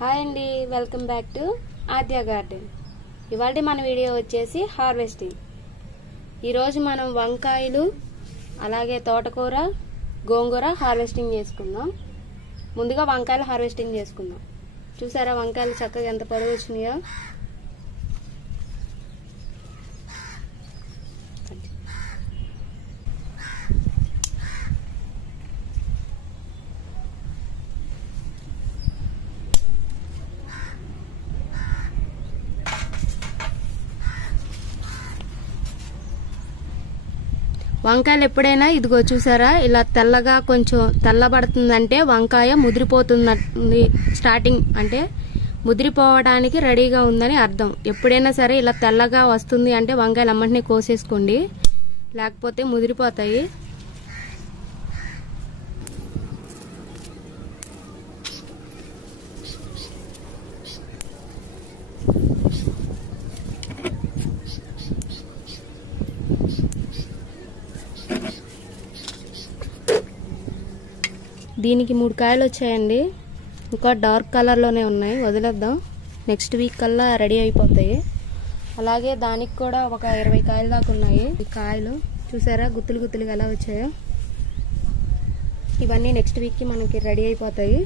Hi అండి, welcome back to Aadya garden. ఇవాళ మన వీడియో వచ్చేసి హార్వెస్టింగ్. ఈరోజు మనం వంకాయలు అలాగే తోటకూర గోంగూర హార్వెస్టింగ్ చేసుకుందాం. ముందుగా వంకాయలు హార్వెస్టింగ్ చేసుకుందాం. చూసారా వంకాయలు చక్కగా ఎంత పొడవు వచ్చినాయో. వంకాయలు ఎప్పుడైనా ఇదిగో చూసారా ఇలా తెల్లగా కొంచెం తెల్లబడుతుందంటే వంకాయ ముదిరిపోతుంది, స్టార్టింగ్ అంటే ముదిరిపోవడానికి రెడీగా ఉందని అర్థం. ఎప్పుడైనా సరే ఇలా తెల్లగా వస్తుంది అంటే వంకాయలు అమ్మటినే కోసేసుకోండి, లేకపోతే ముదిరిపోతాయి. దీనికి 3 కాయలు వచ్చాయండి, ఇంకా డార్క్ కలర్లోనే ఉన్నాయి. వదిలేద్దాం, నెక్స్ట్ వీక్ కల్లా రెడీ అయిపోతాయి. అలాగే దానికి కూడా ఒక 20 కాయలు దాకా ఉన్నాయి. ఈ కాయలు చూసారా గుత్తులు గుత్తులుగా ఎలా వచ్చాయో. ఇవన్నీ నెక్స్ట్ వీక్కి మనకి రెడీ అయిపోతాయి.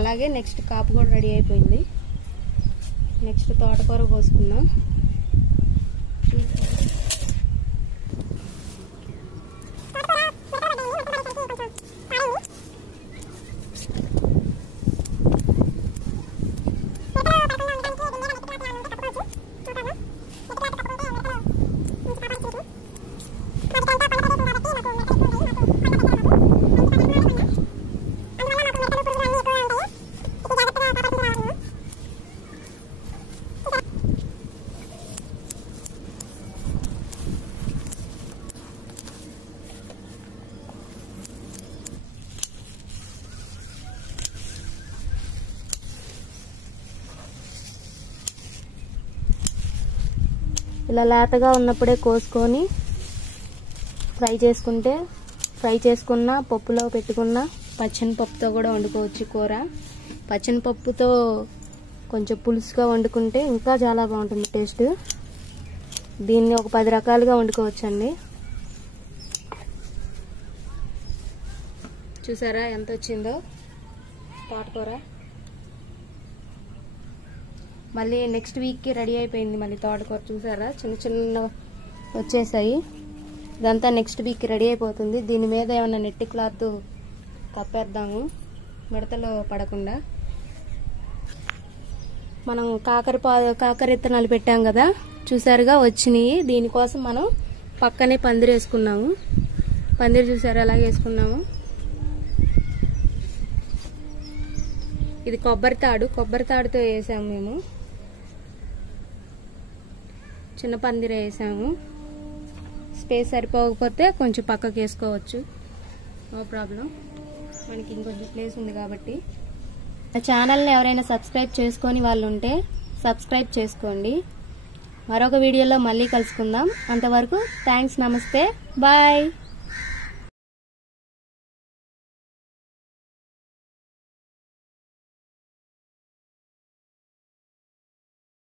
అలాగే నెక్స్ట్ కాపు కూడా రెడీ అయిపోయింది. నెక్స్ట్ తోటకూర కోసుకుందాం. ఇలా లేతగా ఉన్నప్పుడే కోసుకొని ఫ్రై చేసుకున్న పప్పులో పెట్టుకున్న పచ్చని పప్పుతో కూడా వండుకోవచ్చు కూర. పచ్చని పప్పుతో కొంచెం పులుసుగా వండుకుంటే ఇంకా చాలా బాగుంటుంది టేస్ట్. దీన్ని ఒక 10 రకాలుగా వండుకోవచ్చండి. చూసారా ఎంత వచ్చిందో తోటకూర. మళ్ళీ నెక్స్ట్ వీక్కి రెడీ అయిపోయింది. మళ్ళీ తోటకూర చూసారా చిన్న చిన్న వచ్చేసాయి. ఇదంతా నెక్స్ట్ వీక్కి రెడీ అయిపోతుంది. దీని మీద ఏమన్నా నెట్టి క్లాత్ కప్పేద్దాము మిడతలు పడకుండా. మనం కాకర విత్తనాలు పెట్టాం కదా, చూసారుగా వచ్చినాయి. దీనికోసం మనం పక్కనే పందిరి వేసుకున్నాము. పందిరి చూసారా ఎలా వేసుకున్నాము. ఇది కొబ్బరి తాడుతో వేసాము మేము. చిన్న పందిరి వేసాము. స్పేస్ సరిపోకపోతే కొంచెం పక్కకి వేసుకోవచ్చు, నో ప్రాబ్లం. మనకి ఇంకొంచెం ప్లేస్ ఉంది కాబట్టి. ఛానల్ని ఎవరైనా సబ్స్క్రైబ్ చేసుకొని వాళ్ళు ఉంటే సబ్స్క్రైబ్ చేసుకోండి. మరొక వీడియోలో మళ్ళీ కలుసుకుందాం. అంతవరకు థ్యాంక్స్, నమస్తే, బాయ్.